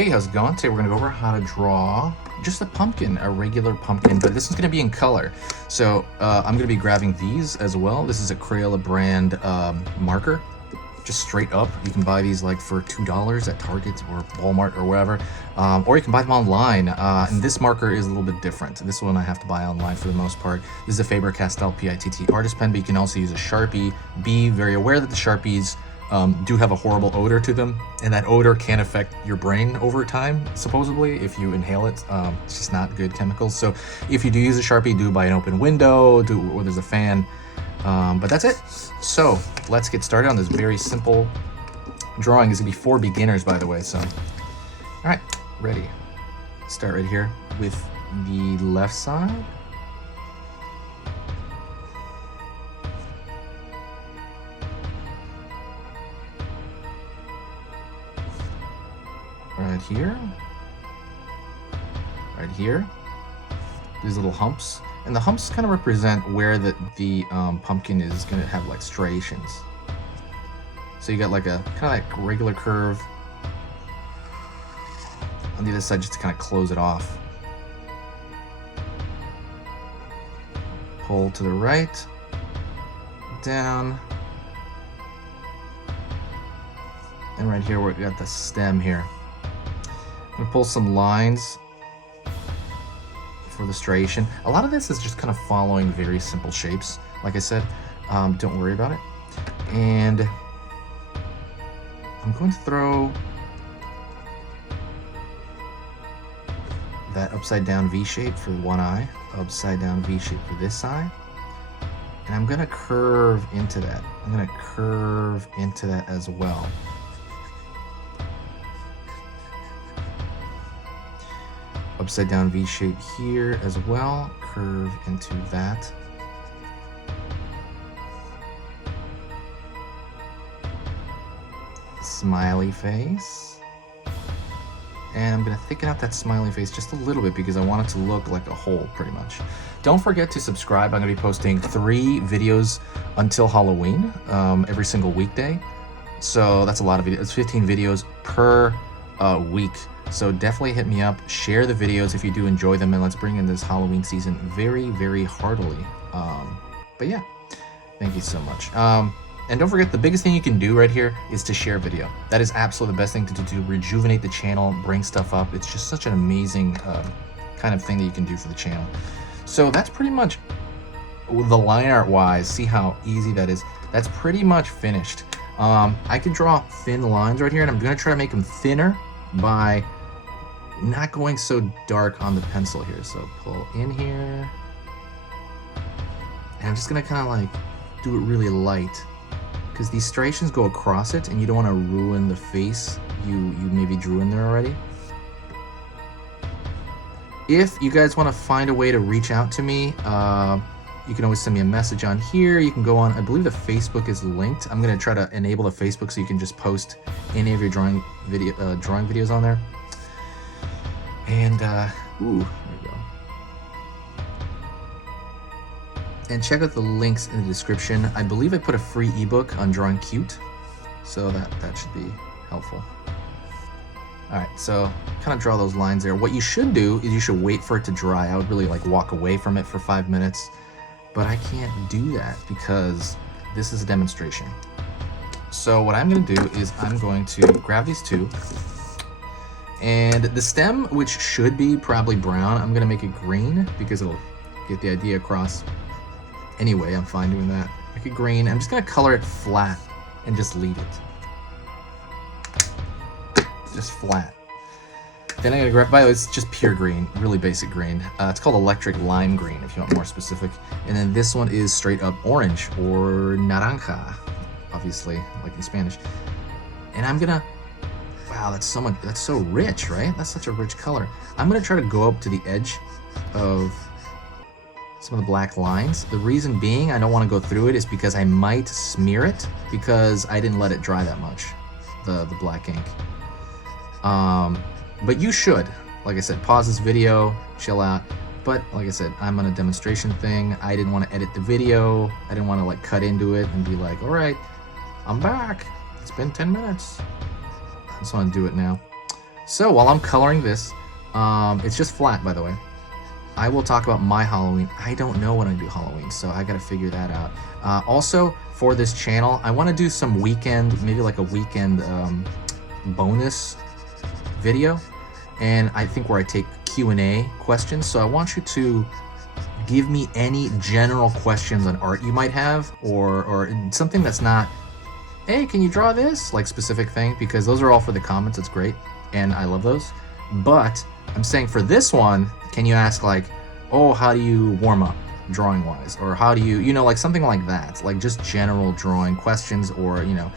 Hey, how's it going? Today we're going to go over how to draw just a pumpkin, a regular pumpkin, but this is going to be in color. So I'm going to be grabbing these as well. This is a Crayola brand marker, just straight up. You can buy these like for $2 at Target or Walmart or wherever, or you can buy them online. And this marker is a little bit different. This one I have to buy online for the most part. This is a Faber-Castell PITT artist pen, but you can also use a Sharpie. Be very aware that the Sharpies do have a horrible odor to them, and that odor can affect your brain over time, supposedly, if you inhale it. It's just not good chemicals. So if you do use a Sharpie, do it by an open window, do it where there's a fan. But that's it. So let's get started on this very simple drawing. This is gonna be for beginners, by the way. So, all right, ready. Start right here with the left side. Right here, right here, these little humps, and the humps kind of represent where the pumpkin is going to have like striations. So you got like a kind of like regular curve on the other side just to kind of close it off. Pull to the right, down, and right here we got the stem here. I'm gonna pull some lines for the striation. A lot of this is just kind of following very simple shapes. Like I said, don't worry about it. And I'm going to throw that upside down V shape for one eye, upside down V shape for this eye. And I'm gonna curve into that. I'm gonna curve into that as well. Upside down V shape here as well, curve into that. Smiley face. And I'm gonna thicken out that smiley face just a little bit because I want it to look like a hole pretty much. Don't forget to subscribe. I'm gonna be posting 3 videos until Halloween, every single weekday. So that's a lot of videos, it's 15 videos per week. So definitely hit me up, share the videos if you do enjoy them, and let's bring in this Halloween season very, very heartily. But yeah, thank you so much. And don't forget, the biggest thing you can do right here is to share video. That is absolutely the best thing to do to rejuvenate the channel, bring stuff up. It's just such an amazing kind of thing that you can do for the channel. So that's pretty much the line art wise. See how easy that is? That's pretty much finished. I can draw thin lines right here, and I'm gonna try to make them thinner by not going so dark on the pencil here. So pull in here, and I'm just gonna kind of like do it really light because these striations go across it and you don't want to ruin the face you maybe drew in there already. If you guys want to find a way to reach out to me, you can always send me a message on here. You can go on, I believe the Facebook is linked. I'm gonna try to enable the Facebook so you can just post any of your drawing videos on there. And ooh, there we go. And check out the links in the description. I believe I put a free ebook on drawing cute, so that should be helpful. All right, so kind of draw those lines there. What you should do is you should wait for it to dry. I would really like walk away from it for 5 minutes, but I can't do that because this is a demonstration. So what I'm gonna do is I'm going to grab these two, and the stem, which should be probably brown, I'm gonna make it green because it'll get the idea across. Anyway, I'm fine doing that. Make it green. I'm just gonna color it flat and just leave it. Just flat. Then I'm gonna grab, by the way, it's just pure green, really basic green. It's called electric lime green if you want more specific. And then this one is straight up orange, or naranja, obviously, like in Spanish. And I'm gonna, wow, that's so rich, right? That's such a rich color. I'm gonna try to go up to the edge of some of the black lines. The reason being I don't want to go through it is because I might smear it because I didn't let it dry that much, the black ink. But you should, like I said, pause this video, chill out. But like I said, I'm on a demonstration thing. I didn't want to edit the video. I didn't want to like cut into it and be like, all right, I'm back. It's been 10 minutes. I just want to do it now. So while I'm coloring this, it's just flat, by the way. I will talk about my Halloween. I don't know when I do Halloween, so I gotta figure that out. Also, for this channel, I want to do some weekend, maybe like a weekend bonus video, and I think where I take Q&A questions. So I want you to give me any general questions on art you might have, or something that's not, hey, can you draw this? Like specific thing, because those are all for the comments. It's great, and I love those. But I'm saying for this one, can you ask like, oh, how do you warm up drawing wise? Or how do you know, like something like that, like just general drawing questions, or you know,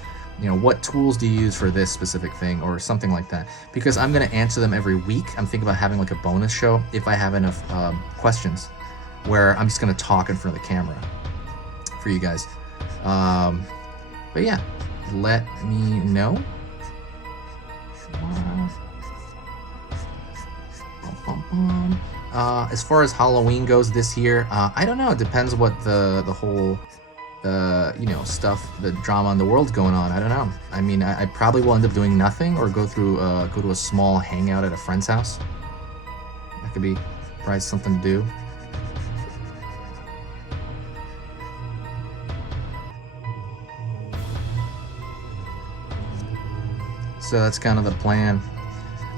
what tools do you use for this specific thing, or something like that, because I'm going to answer them every week. I'm thinking about having like a bonus show if I have enough questions, where I'm just going to talk in front of the camera for you guys. But yeah, let me know. As far as Halloween goes this year, I don't know. It depends what the whole stuff, the drama in the world's going on. I don't know. I mean, I probably will end up doing nothing, or go to a small hangout at a friend's house. That could be probably something to do. So that's kind of the plan.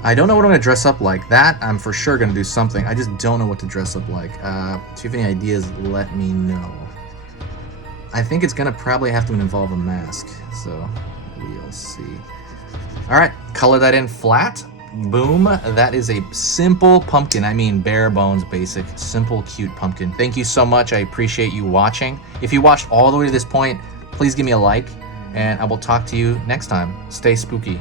I don't know what I'm going to dress up like. That I'm for sure going to do something. I just don't know what to dress up like. If you have any ideas, let me know. I think it's going to probably have to involve a mask, so we'll see. All right, color that in flat. Boom. That is a simple pumpkin. I mean, bare bones, basic, simple, cute pumpkin. Thank you so much. I appreciate you watching. If you watched all the way to this point, please give me a like, and I will talk to you next time. Stay spooky.